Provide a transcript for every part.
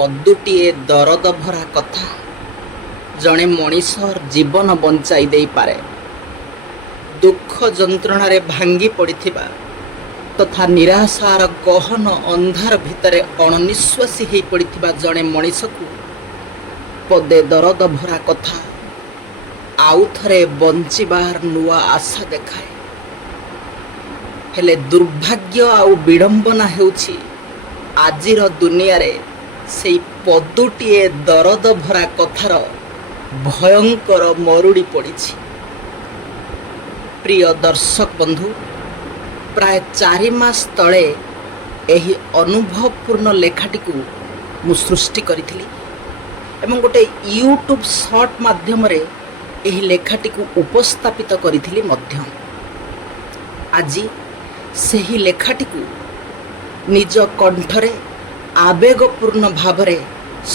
ପଦୁଟିଏ ଦରଦ ଭରା କଥା ଜଣେ ମଣିଷର ଜୀବନ ବଞ୍ଚାଇ ଦେଇପାରେ। ଦୁଃଖ ଯନ୍ତ୍ରଣାରେ ଭାଙ୍ଗି ପଡ଼ିଥିବା ତଥା ନିରାଶାର ଗହନ ଅନ୍ଧାର ଭିତରେ ଅଣନିଶ୍ୱାସୀ ହୋଇ ପଡ଼ିଥିବା ଜଣେ ମଣିଷକୁ ପଦେ ଦରଦ ଭରା କଥା ଆଉ ଥରେ ବଞ୍ଚିବାର ନୂଆ ଆଶା ଦେଖାଏ। ହେଲେ ଦୁର୍ଭାଗ୍ୟ ଆଉ ବିଡ଼ମ୍ବନା ହେଉଛି ଆଜିର ଦୁନିଆରେ ସେଇ ପଦୁଟିଏ ଦରଦ ଭରା କଥାର ଭୟଙ୍କର ମରୁଡ଼ି ପଡ଼ିଛି। ପ୍ରିୟ ଦର୍ଶକ ବନ୍ଧୁ, ପ୍ରାୟ 4 ମାସ ତଳେ ଏହି ଅନୁଭବପୂର୍ଣ୍ଣ ଲେଖାଟିକୁ ମୁଁ ସୃଷ୍ଟି କରିଥିଲି ଏବଂ ଗୋଟେ ୟୁଟ୍ୟୁବ୍ ସର୍ଟ ମାଧ୍ୟମରେ ଏହି ଲେଖାଟିକୁ ଉପସ୍ଥାପିତ କରିଥିଲି ମଧ୍ୟ। ଆଜି ସେହି ଲେଖାଟିକୁ ନିଜ କଣ୍ଠରେ ଆବେଗପୂର୍ଣ୍ଣ ଭାବରେ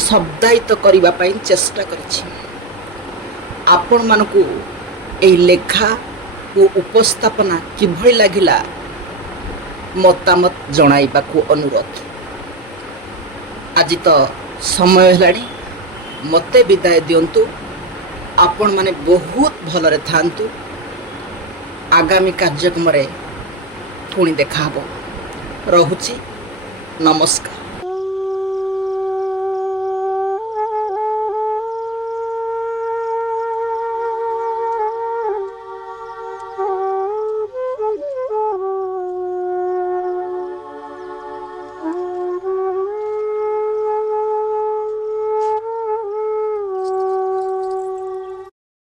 ଶବ୍ଦାୟିତ କରିବା ପାଇଁ ଚେଷ୍ଟା କରିଛି। ଆପଣମାନଙ୍କୁ ଏହି ଲେଖା ଓ ଉପସ୍ଥାପନା କିଭଳି ଲାଗିଲା ମତାମତ ଜଣାଇବାକୁ ଅନୁରୋଧ। ଆଜି ତ ସମୟ ହେଲାଣି, ମୋତେ ବିଦାୟ ଦିଅନ୍ତୁ। ଆପଣମାନେ ବହୁତ ଭଲରେ ଥାଆନ୍ତୁ। ଆଗାମୀ କାର୍ଯ୍ୟକ୍ରମରେ ପୁଣି ଦେଖା ହେବ। ରହୁଛି, ନମସ୍କାର।